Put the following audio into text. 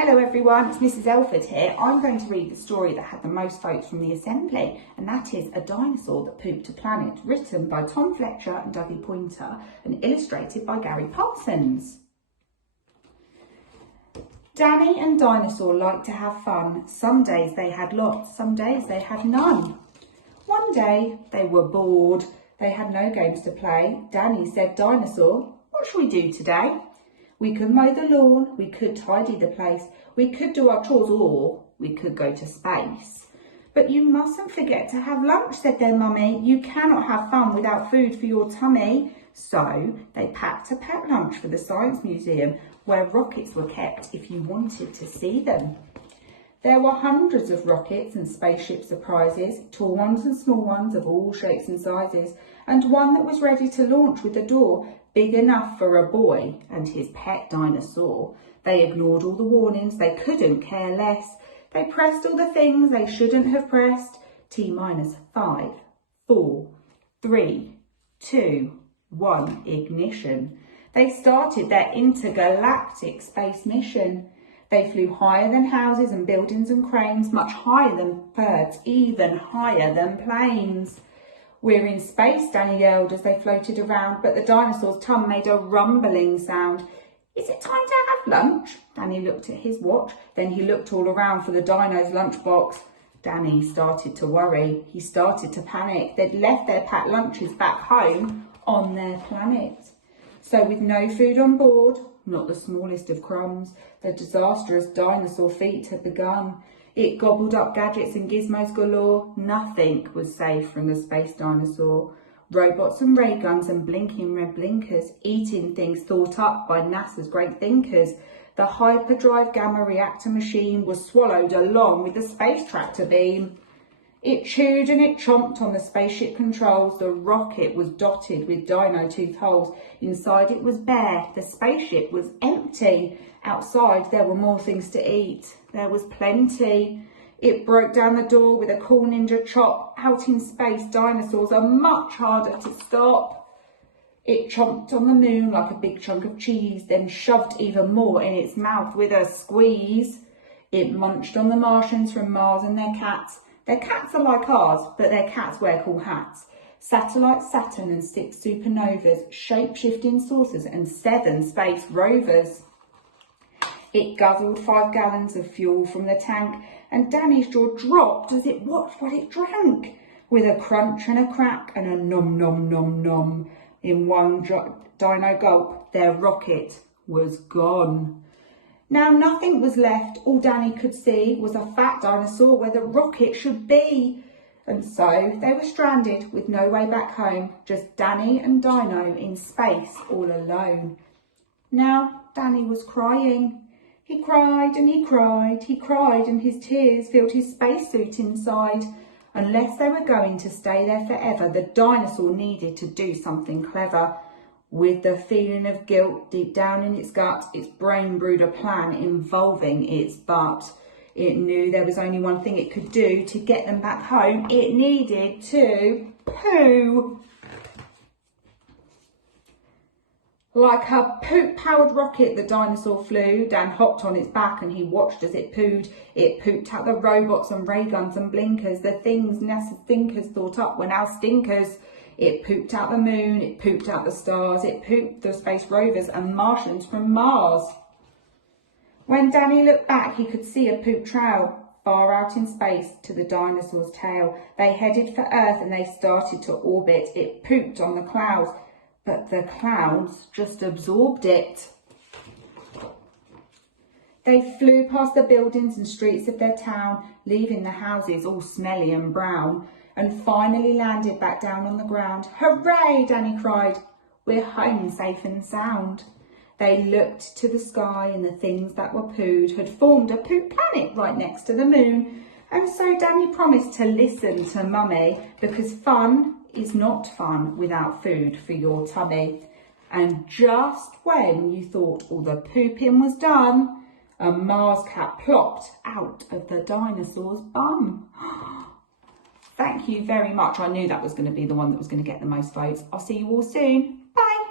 Hello everyone, it's Mrs. Elford here. I'm going to read the story that had the most votes from the assembly, and that is A Dinosaur That Pooped a Planet, written by Tom Fletcher and Dougie Pointer and illustrated by Gary Parsons. Danny and Dinosaur liked to have fun. Some days they had lots, some days they had none. One day they were bored. They had no games to play. Danny said, "Dinosaur, what shall we do today? We could mow the lawn, we could tidy the place, we could do our chores, or we could go to space." "But you mustn't forget to have lunch," said their mummy. "You cannot have fun without food for your tummy." So they packed a pet lunch for the Science Museum, where rockets were kept if you wanted to see them. There were hundreds of rockets and spaceship surprises, tall ones and small ones of all shapes and sizes, and one that was ready to launch with a door big enough for a boy and his pet dinosaur. They ignored all the warnings, they couldn't care less. They pressed all the things they shouldn't have pressed. T-5, 4, 3, 2, 1, ignition. They started their intergalactic space mission. They flew higher than houses and buildings and cranes, much higher than birds, even higher than planes. "We're in space," Danny yelled as they floated around, but the dinosaur's tongue made a rumbling sound. "Is it time to have lunch?" Danny looked at his watch, then he looked all around for the dino's lunchbox. Danny started to worry. He started to panic. They'd left their packed lunches back home on their planet. So with no food on board, not the smallest of crumbs, the disastrous dinosaur feat had begun. It gobbled up gadgets and gizmos galore. Nothing was safe from the space dinosaur. Robots and ray guns and blinking red blinkers, eating things thought up by NASA's great thinkers. The hyperdrive gamma reactor machine was swallowed along with the space tractor beam. It chewed and it chomped on the spaceship controls. The rocket was dotted with dino tooth holes. Inside it was bare. The spaceship was empty. Outside there were more things to eat. There was plenty. It broke down the door with a cool ninja chop. Out in space, dinosaurs are much harder to stop. It chomped on the moon like a big chunk of cheese, then shoved even more in its mouth with a squeeze. It munched on the Martians from Mars and their cats. Their cats are like ours, but their cats wear cool hats. Satellite Saturn and 6 supernovas, shape-shifting saucers and 7 space rovers. It guzzled 5 gallons of fuel from the tank, and Danny's jaw dropped as it watched what it drank. With a crunch and a crack and a nom nom nom nom, in one dino gulp, their rocket was gone. Now nothing was left. All Danny could see was a fat dinosaur where the rocket should be. And so they were stranded with no way back home, just Danny and Dino in space all alone. Now Danny was crying. He cried and he cried, he cried, and his tears filled his spacesuit inside. Unless they were going to stay there forever, the dinosaur needed to do something clever. With the feeling of guilt deep down in its gut, its brain brewed a plan involving its butt. It knew there was only one thing it could do to get them back home. It needed to poo. Like a poop-powered rocket, the dinosaur flew. Dan hopped on its back and he watched as it pooed. It pooped out the robots and ray guns and blinkers. The things NASA thinkers thought up were now stinkers. It pooped out the moon, it pooped out the stars, it pooped the space rovers and Martians from Mars. When Danny looked back, he could see a poop trail far out in space to the dinosaur's tail. They headed for Earth and they started to orbit. It pooped on the clouds, but the clouds just absorbed it. They flew past the buildings and streets of their town, leaving the houses all smelly and brown, and finally landed back down on the ground. "Hooray!" Danny cried. "We're home safe and sound." They looked to the sky and the things that were pooed had formed a poop planet right next to the moon. And so Danny promised to listen to Mummy, because fun is not fun without food for your tummy. And just when you thought all the pooping was done, a Mars cat plopped out of the dinosaur's bum. Thank you very much. I knew that was going to be the one that was going to get the most votes. I'll see you all soon. Bye.